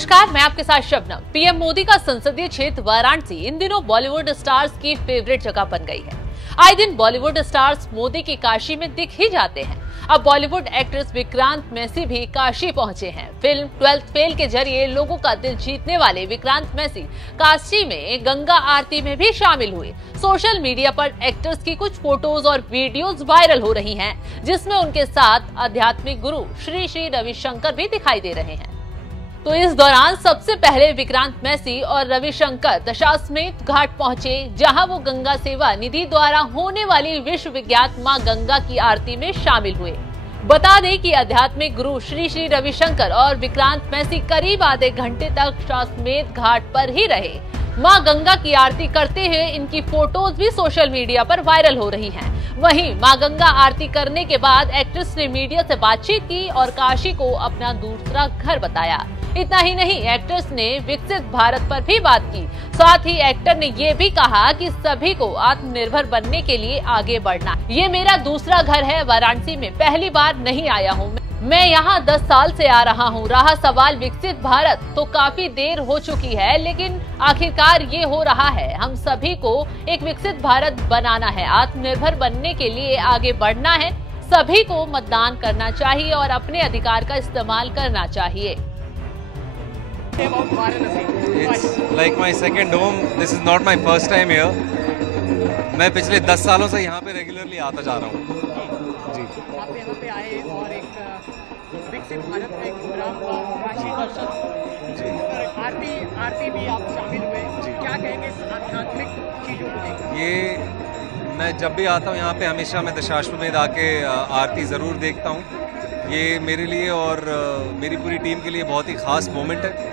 नमस्कार, मैं आपके साथ शबनम। पीएम मोदी का संसदीय क्षेत्र वाराणसी इन दिनों बॉलीवुड स्टार्स की फेवरेट जगह बन गई है। आए दिन बॉलीवुड स्टार्स मोदी की काशी में दिख ही जाते हैं। अब बॉलीवुड एक्ट्रेस विक्रांत मैसी भी काशी पहुंचे हैं। फिल्म 12th फेल के जरिए लोगों का दिल जीतने वाले विक्रांत मैसी काशी में गंगा आरती में भी शामिल हुए। सोशल मीडिया पर एक्टर्स की कुछ फोटोज और वीडियोस वायरल हो रही हैं, जिसमें उनके साथ आध्यात्मिक गुरु श्री श्री रविशंकर भी दिखाई दे रहे हैं। तो इस दौरान सबसे पहले विक्रांत मैसी और रविशंकर दशाश्वमेध घाट पहुंचे, जहां वो गंगा सेवा निधि द्वारा होने वाली विश्व विख्यात मां गंगा की आरती में शामिल हुए। बता दें कि आध्यात्मिक गुरु श्री श्री रविशंकर और विक्रांत मैसी करीब आधे घंटे तक दशाश्वमेध घाट पर ही रहे। मां गंगा की आरती करते हुए इनकी फोटोज भी सोशल मीडिया पर वायरल हो रही हैं। वहीं मां गंगा आरती करने के बाद एक्ट्रेस ने मीडिया से बातचीत की और काशी को अपना दूसरा घर बताया। इतना ही नहीं, एक्ट्रेस ने विकसित भारत पर भी बात की। साथ ही एक्टर ने ये भी कहा कि सभी को आत्मनिर्भर बनने के लिए आगे बढ़ना। ये मेरा दूसरा घर है, वाराणसी में पहली बार नहीं आया हूँ। मैं यहाँ 10 साल से आ रहा हूँ। रहा सवाल विकसित भारत, तो काफी देर हो चुकी है, लेकिन आखिरकार ये हो रहा है। हम सभी को एक विकसित भारत बनाना है, आत्मनिर्भर बनने के लिए आगे बढ़ना है। सभी को मतदान करना चाहिए और अपने अधिकार का इस्तेमाल करना चाहिए। It's like my second home. This is not my first time here. मैं पिछले 10 सालों से यहाँ पे रेगुलरली आता जा रहा हूँ। जी। आप यहाँ पे आए और एक विकसित भारत में एक प्रोग्राम काशी दर्शन, जी, आरती भी आप शामिल हुए। जी। क्या कहेंगे इस आध्यात्मिक चीजों को लेकर? ये मैं जब भी आता हूँ यहाँ पे हमेशा मैं दशाश्वमेध आके आरती ज़रूर देखता हूँ। ये मेरे लिए और मेरी पूरी टीम के लिए बहुत ही खास मोमेंट है।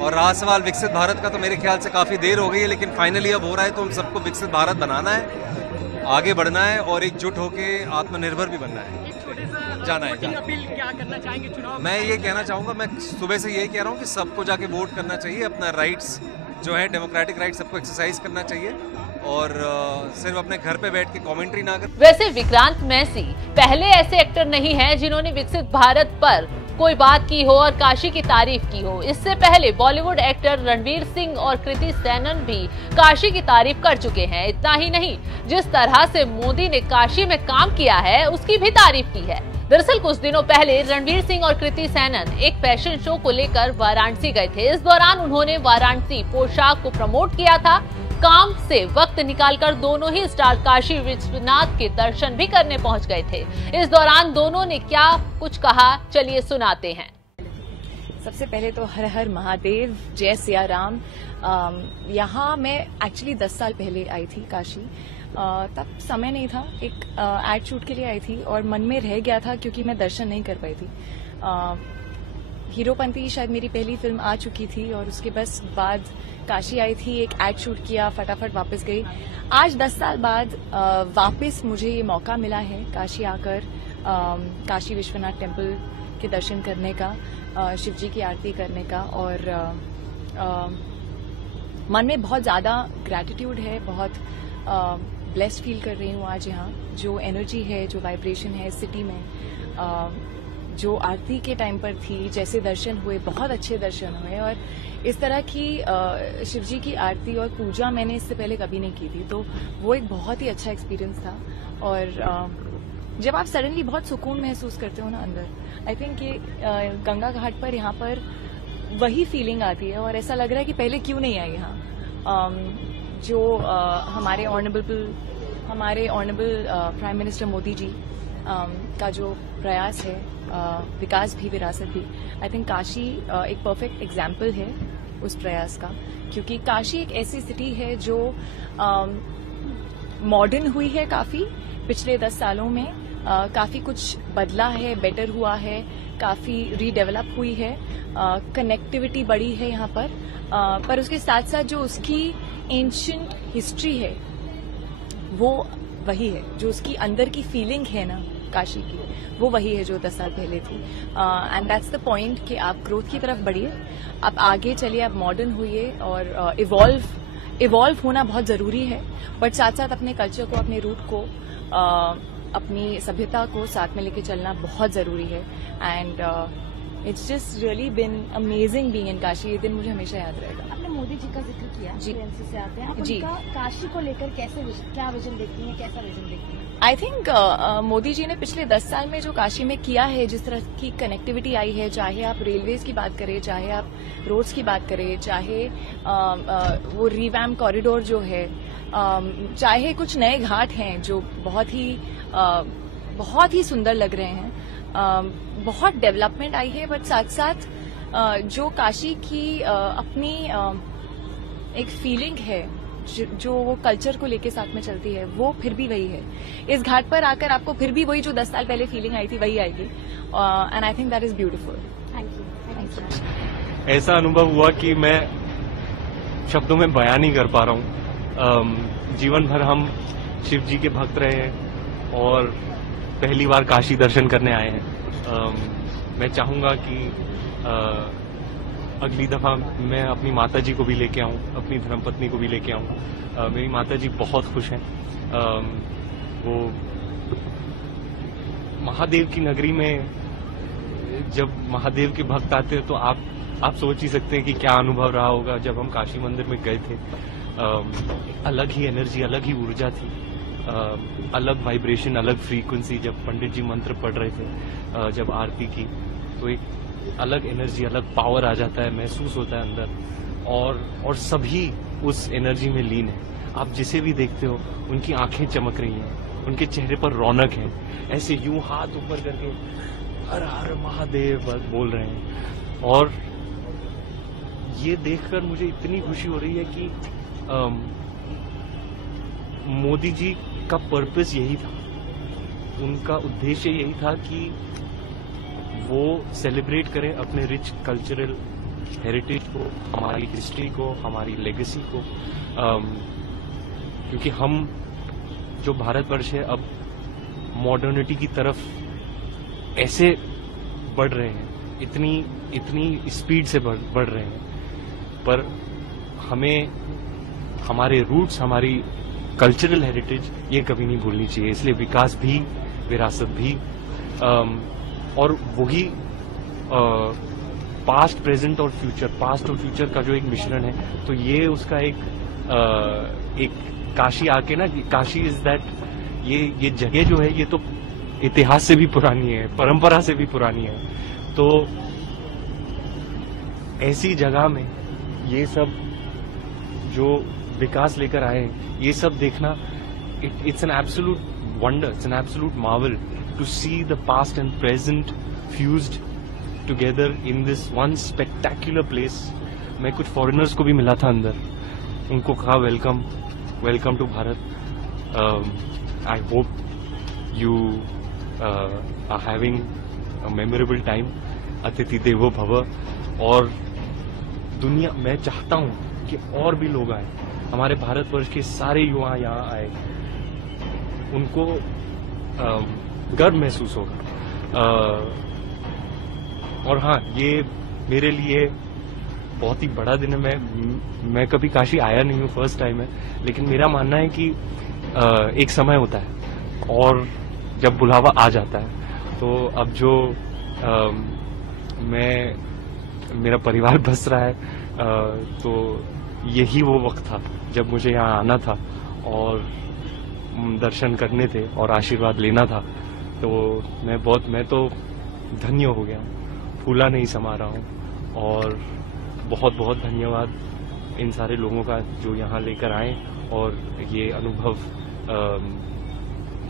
और रहा सवाल विकसित भारत का, तो मेरे ख्याल से काफ़ी देर हो गई है, लेकिन फाइनली अब हो रहा है। तो हम सबको विकसित भारत बनाना है, आगे बढ़ना है और एकजुट होके आत्मनिर्भर भी बनना है, जाना है। क्या करना चाहेंगे चुनाव? मैं ये कहना चाहूँगा, मैं सुबह से यही कह रहा हूँ कि सबको जाके वोट करना चाहिए। अपना राइट्स जो है, डेमोक्रेटिक राइट, सबको एक्सरसाइज करना चाहिए और सिर्फ अपने घर पे बैठ के कमेंट्री ना कर। वैसे विक्रांत मैसी पहले ऐसे एक्टर नहीं हैं जिन्होंने विकसित भारत पर कोई बात की हो और काशी की तारीफ की हो। इससे पहले बॉलीवुड एक्टर रणवीर सिंह और कृति सेनन भी काशी की तारीफ कर चुके हैं। इतना ही नहीं, जिस तरह से मोदी ने काशी में काम किया है उसकी भी तारीफ की है। दरअसल कुछ दिनों पहले रणवीर सिंह और कृति सेनन एक फैशन शो को लेकर वाराणसी गए थे। इस दौरान उन्होंने वाराणसी पोशाक को प्रमोट किया था। काम से वक्त निकालकर दोनों ही स्टार काशी विश्वनाथ के दर्शन भी करने पहुंच गए थे। इस दौरान दोनों ने क्या कुछ कहा, चलिए सुनाते हैं। सबसे पहले तो हर हर महादेव, जय सिया राम। यहाँ मैं एक्चुअली 10 साल पहले आई थी काशी। तब समय नहीं था, एक एड शूट के लिए आई थी और मन में रह गया था क्योंकि मैं दर्शन नहीं कर पाई थी। हीरोपंती शायद मेरी पहली फिल्म आ चुकी थी और उसके बस बाद काशी आई थी, एक एड शूट किया, फटाफट वापस गई। आज 10 साल बाद वापस मुझे ये मौका मिला है काशी आकर काशी विश्वनाथ टेम्पल के दर्शन करने का, शिव जी की आरती करने का और मन में बहुत ज़्यादा ग्रैटिट्यूड है, बहुत ब्लेस्ड फील कर रही हूँ आज यहाँ। जो एनर्जी है, जो वाइब्रेशन है सिटी में, जो आरती के टाइम पर थी, जैसे दर्शन हुए, बहुत अच्छे दर्शन हुए। और इस तरह की शिवजी की आरती और पूजा मैंने इससे पहले कभी नहीं की थी, तो वो एक बहुत ही अच्छा एक्सपीरियंस था। और जब आप सडनली बहुत सुकून महसूस करते हो ना अंदर, आई थिंक ये गंगा घाट पर यहाँ पर वही फीलिंग आती है और ऐसा लग रहा है कि पहले क्यों नहीं आई यहाँ। जो हमारे honourable prime minister Modi ji का जो प्रयास है, विकास भी विरासत भी, आई थिंक काशी एक परफेक्ट एग्जाम्पल है उस प्रयास का। क्योंकि काशी एक ऐसी सिटी है जो मॉडर्न हुई है काफी पिछले 10 सालों में। काफी कुछ बदला है, बेटर हुआ है, काफी रीडेवलप हुई है, कनेक्टिविटी बढ़ी है यहाँ पर उसके साथ साथ जो उसकी एंशिएंट हिस्ट्री है वो वही है। जो उसकी अंदर की फीलिंग है ना काशी की, वो वही है जो 10 साल पहले थी। एंड दैट्स द पॉइंट कि आप ग्रोथ की तरफ बढ़िए, आप आगे चलिए, आप मॉडर्न हुई और इवॉल्व होना बहुत जरूरी है। बट साथ साथ अपने कल्चर को, अपने रूट को, अपनी सभ्यता को साथ में लेके चलना बहुत जरूरी है। And It's just really been amazing being in Kashi. ये दिन मुझे हमेशा याद रहेगा. आपने मोदी जी का जिक्र किया, जी. यूएनसी से आते हैं, आप जी. उनका काशी को लेकर कैसे क्या विजन देखती हैं, कैसा विजन देखती हैं? आई थिंक मोदी जी ने पिछले 10 साल में जो काशी में किया है, जिस तरह की कनेक्टिविटी आई है, चाहे आप रेलवेज की बात करें, चाहे आप रोड्स की बात करें, चाहे वो रिवैम्प कॉरिडोर जो है, चाहे कुछ नए घाट हैं जो बहुत ही सुंदर लग रहे हैं, बहुत डेवलपमेंट आई है, बट साथ साथ जो काशी की अपनी एक फीलिंग है, जो वो कल्चर को लेके साथ में चलती है, वो फिर भी वही है. इस घाट पर आकर आपको फिर भी वही जो 10 साल पहले फीलिंग आई थी वही आएगी. And I think that is beautiful. Thank you. ऐसा अनुभव हुआ कि मैं शब्दों में बयान नहीं कर पा रहा हूँ. जीवन भर हम शिव जी के भक्त रहे हैं और पहली बार काशी दर्शन करने आए हैं. मैं चाहूंगा कि अगली दफा मैं अपनी माताजी को भी लेके आऊं, अपनी धर्मपत्नी को भी लेके आऊं. मेरी माताजी बहुत खुश हैं. वो महादेव की नगरी में जब महादेव के भक्त आते हैं तो आप सोच ही सकते हैं कि क्या अनुभव रहा होगा. जब हम काशी मंदिर में गए थे, अलग ही एनर्जी, अलग ही ऊर्जा थी, अलग वाइब्रेशन, अलग फ्रीक्वेंसी. जब पंडित जी मंत्र पढ़ रहे थे, जब आरती की, तो एक अलग एनर्जी, अलग पावर आ जाता है, महसूस होता है अंदर. और सभी उस एनर्जी में लीन है. आप जिसे भी देखते हो उनकी आंखें चमक रही हैं, उनके चेहरे पर रौनक है. ऐसे यूं हाथ ऊपर करके हर हर महादेव बोल रहे हैं. और ये देखकर मुझे इतनी खुशी हो रही है कि मोदी जी का पर्पस यही था, उनका उद्देश्य यही था कि वो सेलिब्रेट करें अपने रिच कल्चरल हेरिटेज को, हमारी हिस्ट्री को, हमारी लेगेसी को. क्योंकि हम जो भारतवर्ष है अब मॉडर्निटी की तरफ ऐसे बढ़ रहे हैं, इतनी स्पीड से बढ़ रहे हैं, पर हमें हमारे रूट्स, हमारी कल्चरल हेरिटेज ये कभी नहीं भूलनी चाहिए. इसलिए विकास भी, विरासत भी, और वही पास्ट, प्रेजेंट और फ्यूचर का जो एक मिश्रण है, तो ये उसका एक काशी आके ना, काशी इज दैट, ये जगह जो है ये तो इतिहास से भी पुरानी है, परंपरा से भी पुरानी है. तो ऐसी जगह में ये सब जो विकास लेकर आए, ये सब देखना, it's an absolute wonder, it's an absolute Marvel to see the past and present fused together in this one spectacular place. मैं कुछ फॉरेनर्स को भी मिला था अंदर, उनको कहा welcome to Bharat. I hope you are having a memorable time. अतिथि देवो भव. और दुनिया, मैं चाहता हूं कि और भी लोग आए, हमारे भारतवर्ष के सारे युवा यहाँ आए, उनको गर्व महसूस होगा. और हाँ, ये मेरे लिए बहुत ही बड़ा दिन है. मैं कभी काशी आया नहीं हूँ, फर्स्ट टाइम है, लेकिन मेरा मानना है कि एक समय होता है और जब बुलावा आ जाता है, तो अब जो मेरा परिवार बस रहा है, तो यही वो वक्त था जब मुझे यहाँ आना था और दर्शन करने थे और आशीर्वाद लेना था. तो मैं तो धन्य हो गया, फूला नहीं समा रहा हूँ. और बहुत बहुत धन्यवाद इन सारे लोगों का जो यहाँ लेकर आए, और ये अनुभव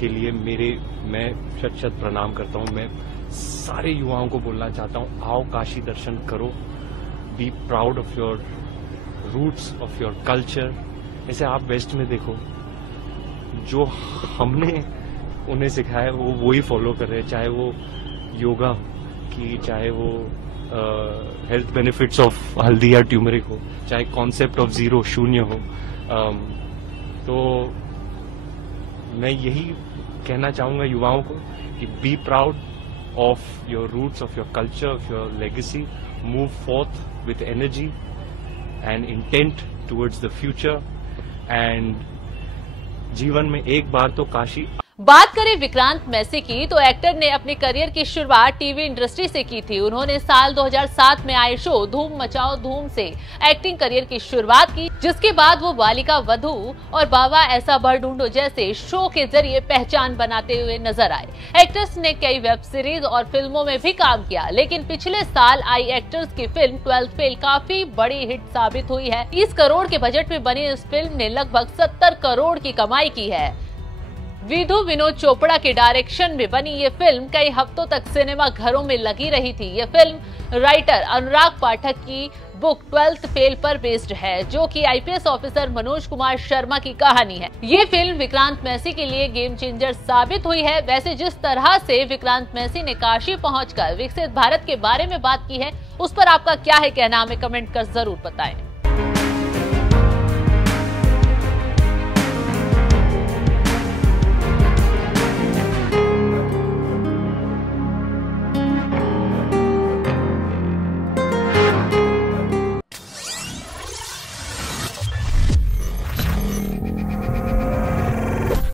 के लिए मैं शत प्रणाम करता हूँ. मैं सारे युवाओं को बोलना चाहता हूँ, आओ काशी दर्शन करो, be proud of your roots, of your culture. ऐसे आप वेस्ट में देखो, जो हमने उन्हें सिखाया है वो ही फॉलो कर रहे हैं, चाहे वो योगा की, चाहे वो हेल्थ बेनिफिट्स ऑफ हल्दी या ट्यूमरिक हो, चाहे कॉन्सेप्ट ऑफ जीरो, शून्य हो. तो मैं यही कहना चाहूंगा युवाओं को कि be proud of your roots, of your culture, of your legacy. Move forth with energy and intent towards the future. And जीवन में एक बार तो काशी बात करें विक्रांत मैसी की तो एक्टर ने अपने करियर की शुरुआत टीवी इंडस्ट्री से की थी। उन्होंने साल 2007 में आए शो धूम मचाओ धूम से एक्टिंग करियर की शुरुआत की, जिसके बाद वो बालिका वधू और बाबा ऐसा बर ढूंढो जैसे शो के जरिए पहचान बनाते हुए नजर आए। एक्ट्रेस ने कई वेब सीरीज और फिल्मों में भी काम किया, लेकिन पिछले साल आई एक्टर्स की फिल्म 12th फेल काफी बड़ी हिट साबित हुई है। 30 करोड़ के बजट में बनी इस फिल्म ने लगभग 70 करोड़ की कमाई की है। विधु विनोद चोपड़ा के डायरेक्शन में बनी ये फिल्म कई हफ्तों तक सिनेमा घरों में लगी रही थी। ये फिल्म राइटर अनुराग पाठक की बुक 12th फेल पर बेस्ड है, जो कि आईपीएस ऑफिसर मनोज कुमार शर्मा की कहानी है। ये फिल्म विक्रांत मैसी के लिए गेम चेंजर साबित हुई है। वैसे जिस तरह से विक्रांत मैसी ने काशी पहुंचकर विकसित भारत के बारे में बात की है, उस पर आपका क्या है कहना, हमें कमेंट कर जरूर बताएं।